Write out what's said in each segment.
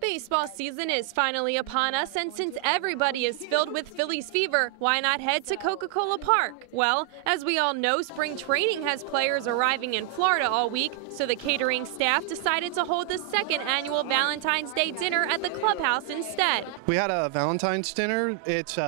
Baseball season is finally upon us, and since everybody is filled with Phillies fever, why not head to Coca-Cola Park? Well, as we all know, spring training has players arriving in Florida all week, so the catering staff decided to hold the second annual Valentine's Day dinner at the clubhouse instead. We had a Valentine's dinner. It's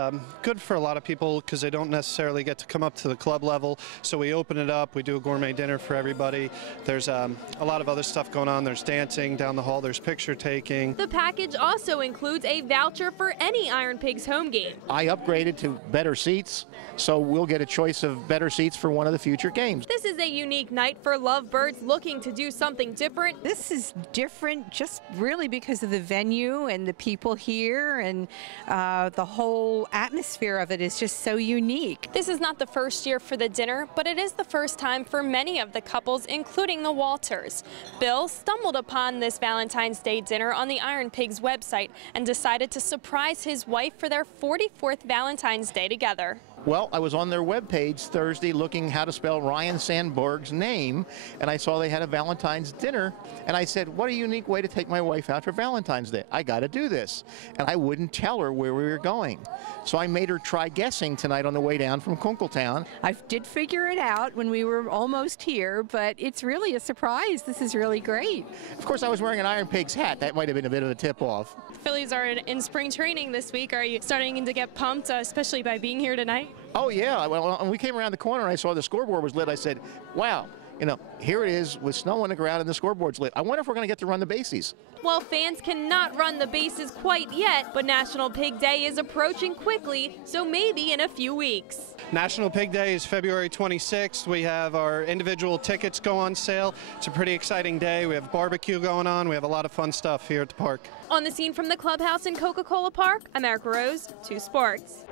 good for a lot of people because they don't necessarily get to come up to the club level, so we open it up, we do a gourmet dinner for everybody. There's a lot of other stuff going on. There's dancing down the hall, there's picture taking. The package also includes a voucher for any Iron Pigs home game. I upgraded to better seats, so we'll get a choice of better seats for one of the future games. This is a unique night for lovebirds looking to do something different. This is different just really because of the venue and the people here, and the whole atmosphere of it is just so unique. This is not the first year for the dinner, but it is the first time for many of the couples, including the Walters. Bill stumbled upon this Valentine's Day dinner on the Iron Pigs website and decided to surprise his wife for their 44th Valentine's Day together. Well, I was on their webpage Thursday looking how to spell Ryan Sandberg's name, and I saw they had a Valentine's dinner, and I said, what a unique way to take my wife out for Valentine's Day. I got to do this. And I wouldn't tell her where we were going. So I made her try guessing tonight on the way down from Kunkeltown. I did figure it out when we were almost here, but it's really a surprise. This is really great. Of course, I was wearing an Iron Pigs hat. That might have been a bit of a tip-off. The Phillies are in spring training this week. Are you starting to get pumped, especially by being here tonight? Oh, yeah. Well, when we came around the corner and I saw the scoreboard was lit, I said, wow, you know, here it is with snow on the ground and the scoreboard's lit. I wonder if we're going to get to run the bases. Well, fans cannot run the bases quite yet, but National Pig Day is approaching quickly, so maybe in a few weeks. National Pig Day is February 26th. We have our individual tickets go on sale. It's a pretty exciting day. We have barbecue going on. We have a lot of fun stuff here at the park. On the scene from the clubhouse in Coca-Cola Park, I'm Erica Rose, 2 Sports.